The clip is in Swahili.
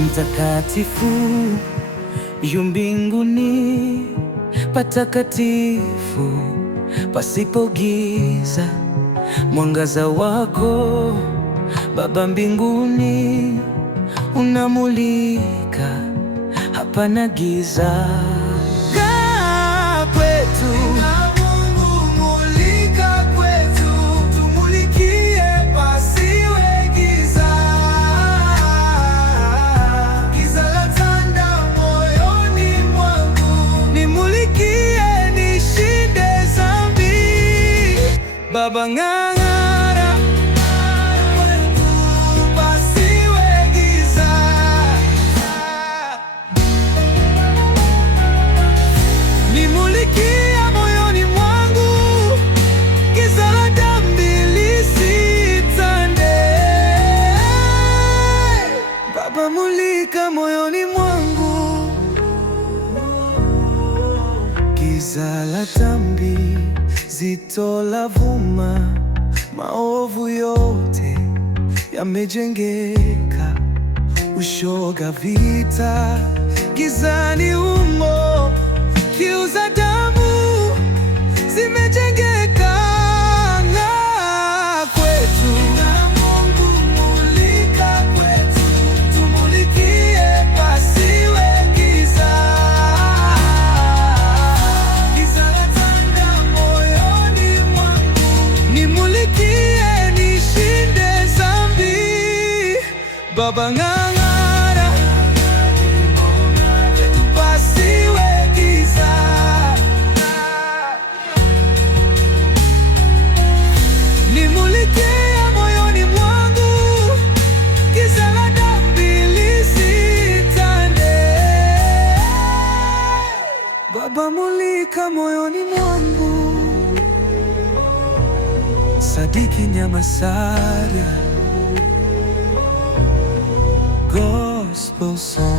Mtakatifu yu mbinguni, patakatifu pasipo giza. Mwangaza wako Baba mbinguni unamulika, hapana giza. Kaa kwetu Mungu, mulika kwetu, tumulikie pasiwe giza. Giza latanda moyoni mwangu, nimulikie nishinde dhambi. Baba ng'ang'ara kwetu pasiwe giza. Nimulikie moyoni mwangu, giza la dhambi lisitande. Baba mulika moyoni mwangu, giza la dhambi zito lavuma, maovu yote yamejengeka, ushoga, vita gizani humo, kiu za damu zimejengeka. Ng'aa kwetu Mungu, mulika kwetu, tumulikie pasiwe giza. Giza latanda moyoni mwangu, nimulikie nishinde dhambi. Baba ng'ang'ara pasiwe giza. Nimulikie moyoni mwangu, giza la dhambi lisitande. Baba mulika moyoni mwangu. Sadiki Nyamasari Gospel Song.